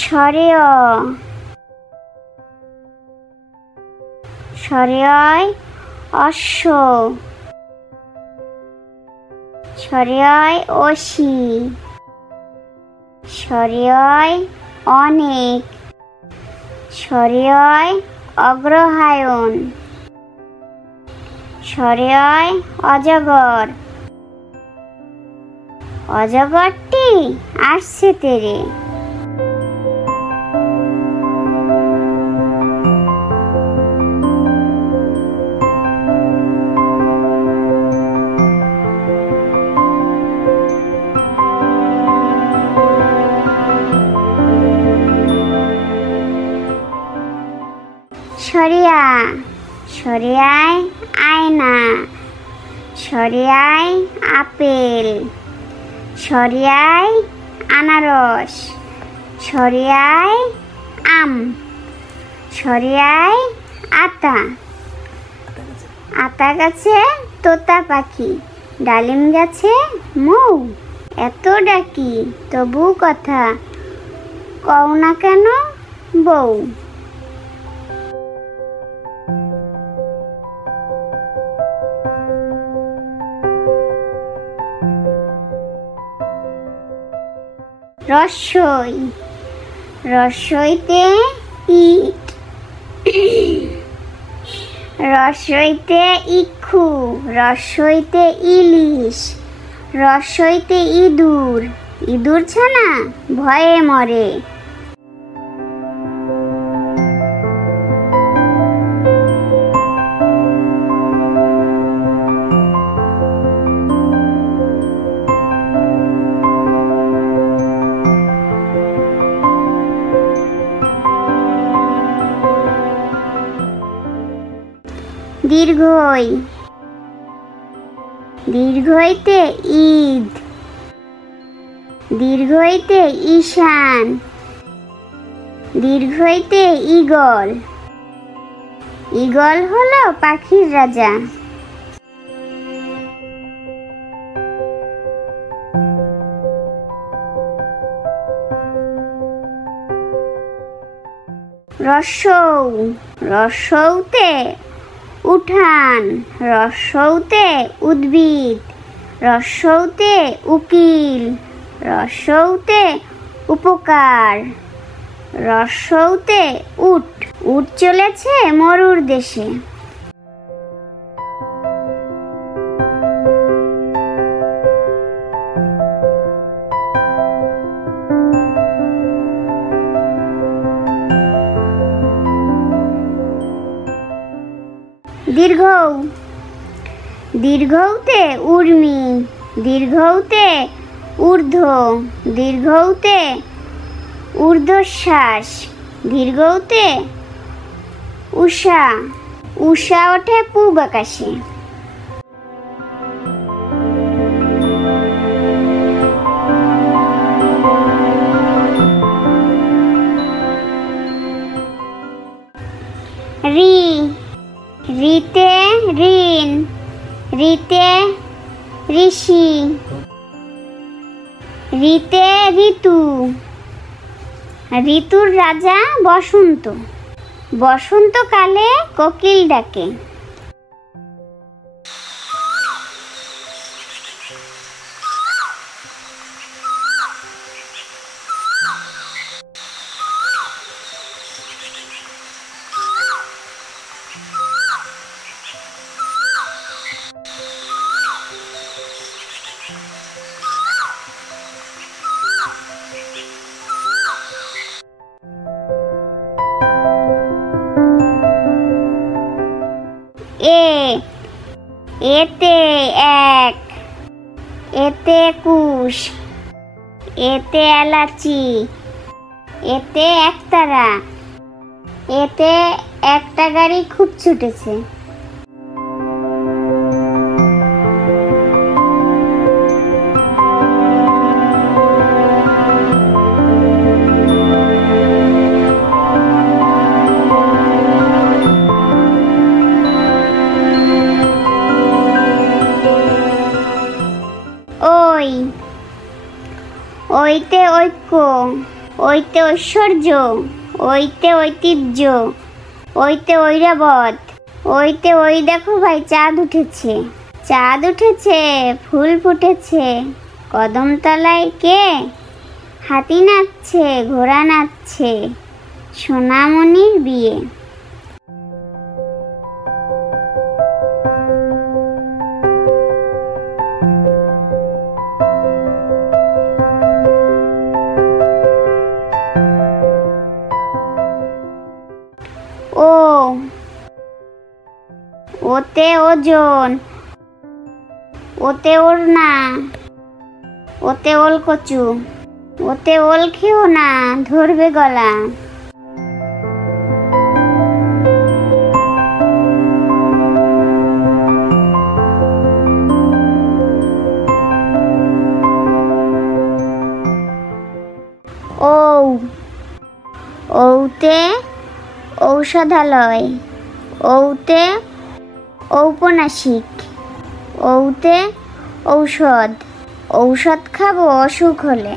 স্বরে অ, স্বরে অয় অশ্ব, স্বরে অয় অসি, স্বরে অয় অনেক, স্বরে অয় অগ্রহায়ণ, স্বরে অয় অজগর, অজগরটি আসছে তেরে। স্বরে আ, স্বরে আয় আয়না, স্বরে আয় আপেল, স্বরে আয় আনারস, স্বরে আয় আম, স্বরে আয় আতা, আতা গাছে তোতা পাখি, ডালিম গাছে মৌ, এত ডাকি তবু কথা কও না কেন বউ। রস্বই, রস্বইতে ইট, রস্বইতে ইক্ষু, রস্বইতে ইলিশ, রস্বইতে ইঁদুর, ইঁদুর ছানা ভয়ে মরে। দীর্ঘই, দীর্ঘইতে ঈদ, দীর্ঘইতে ঈশান, দীর্ঘইতে ঈগল, ঈগল হলো পাখির রাজা। রস্বৌ, রস্বৌতে উঠান, রস্বৌতে উদ্ভিদ, রস্বৌতে উকিল, রস্বৌতে উপকার, রস্বৌতে উট, উট চলেছে মরুর দেশে। দীর্ঘৌ, দীর্ঘৌতে উর্মি, দীর্ঘৌতে ঊর্ধ্ব, দীর্ঘৌতে ঊর্ধ্বশ্বাস, দীর্ঘৌতে উষা, উষা ওঠে পূব আকাশে। রি, রিতে ঋণ, রিতে ঋষি, ঋতে ঋতু, ঋতুর রাজা বসন্ত, বসন্তকালে কোকিল ডাকে। এ, এতে এক, এতে একুশ, এতে এলাচি, এতে একতারা, এতে একটা গাড়ি খুব ছুটেছে। ওই, ওইতে ঐক্য, ওইতে ঐশ্বর্য, ওইতে ঐতিহ্য, ওইতে ঐরাবত, ওইতে ওই দেখো ভাই চাঁদ উঠেছে, চাঁদ উঠেছে, ফুল ফুটেছে, কদমতলায় কে? হাতি নাচছে, ঘোড়া নাচছে, সোনামণির বিয়ে। ও, ওতে ওজন, ওতে ওড়না, ওতে ওল কচু, ওতে ওল খেও না, ধরবে গলা। ও, ওতে ঔষধালয়, ওতে ঔপন্যাসিক, ওতে ঔষধ, ঔষধ খাবো অসুখ হলে।